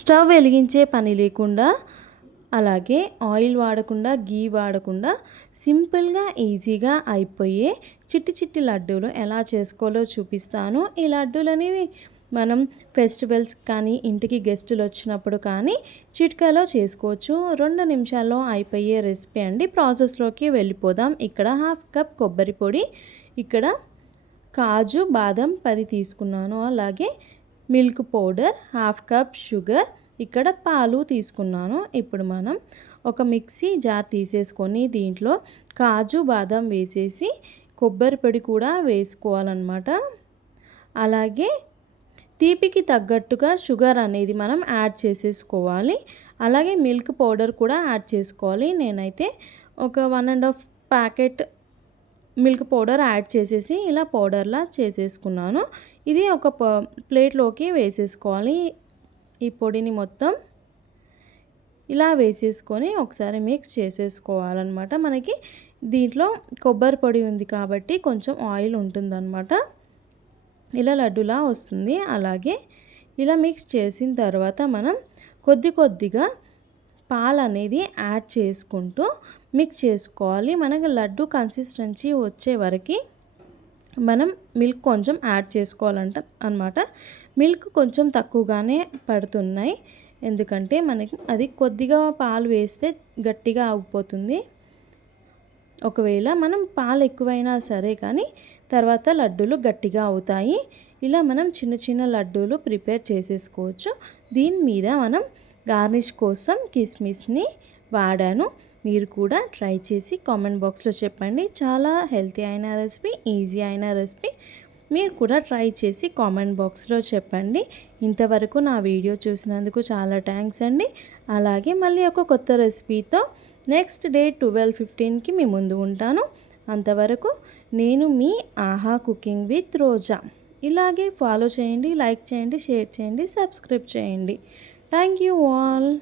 Stove వెలిగించే పని లేకుండా, అలాగే ఆయిల్ వాడకుండా, గీ వాడకుండా సింపుల్గా ఈజీగా అయిపోయే చిట్టి చిట్టి లడ్డూలు ఎలా చేసుకోవాలో చూపిస్తాను. ఈ లడ్డూలని మనం ఫెస్టివల్స్ కానీ, ఇంటికి గెస్టులు వచ్చినప్పుడు కానీ చిటికలో చేసుకోవచ్చు. 2 నిమిషాల్లో అయిపోయే రెసిపీ అండి. ప్రాసెస్లోకి వెళ్ళిపోదాం. ఇక్కడ 1/2 కప్ కొబ్బరి పొడి, ఇక్కడ కాజు బాదం 10 తీసుకున్నాను, అలాగే మిల్క్ పౌడర్, 1/2 కప్ షుగర్, ఇక్కడ పాలు తీసుకున్నాను. ఇప్పుడు మనం ఒక మిక్సీ జార్ తీసేసుకొని దీంట్లో కాజు బాదం వేసేసి కొబ్బరి పొడి కూడా వేసుకోవాలన్నమాట. అలాగే తీపికి తగ్గట్టుగా షుగర్ అనేది మనం యాడ్ చేసేసుకోవాలి. అలాగే మిల్క్ పౌడర్ కూడా యాడ్ చేసుకోవాలి. నేనైతే ఒక 1.5 ప్యాకెట్ మిల్క్ పౌడర్ యాడ్ చేసేసి ఇలా పౌడర్లా చేసేసుకున్నాను. ఇది ఒక ప్లేట్లోకి వేసేసుకోవాలి. ఈ పొడిని మొత్తం ఇలా వేసేసుకొని ఒకసారి మిక్స్ చేసేసుకోవాలన్నమాట. మనకి దీంట్లో కొబ్బరి పొడి ఉంది కాబట్టి కొంచెం ఆయిల్ ఉంటుందన్నమాట. ఇలా లడ్డులా వస్తుంది. అలాగే ఇలా మిక్స్ చేసిన తర్వాత మనం కొద్దిగా పాలు అనేది యాడ్ చేసుకుంటూ మిక్స్ చేసుకోవాలి. మనకి లడ్డు కన్సిస్టెన్సీ వచ్చే వరకు మనం మిల్క్ కొంచెం యాడ్ చేసుకోవాలన్నమాట. మిల్క్ కొంచెం తక్కువగానే పడుతున్నాయి, ఎందుకంటే మనకి అది కొద్దిగా పాలు వేస్తే గట్టిగా అయిపోతుంది. ఒకవేళ మనం పాలు ఎక్కువైనా సరే కానీ తర్వాత లడ్డూలు గట్టిగా అవుతాయి. ఇలా మనం చిన్న చిన్న లడ్డూలు ప్రిపేర్ చేసేసుకోవచ్చు. దీని మీద మనం గార్నిష్ కోసం కిస్మిస్ని వాడాను. మీరు కూడా ట్రై చేసి కామెంట్ బాక్స్లో చెప్పండి. చాలా హెల్తీ అయిన రెసిపీ, ఈజీ అయిన రెసిపీ. మీరు కూడా ట్రై చేసి కామెంట్ బాక్స్లో చెప్పండి. ఇంతవరకు నా వీడియో చూసినందుకు చాలా థ్యాంక్స్ అండి. అలాగే మళ్ళీ ఒక కొత్త రెసిపీతో నెక్స్ట్ డే 12:15కి మీ ముందు ఉంటాను. అంతవరకు నేను మీ ఆహా కుకింగ్ విత్ రోజా. ఇలాగే ఫాలో చేయండి, లైక్ చేయండి, షేర్ చేయండి, సబ్స్క్రైబ్ చేయండి. Thank you all.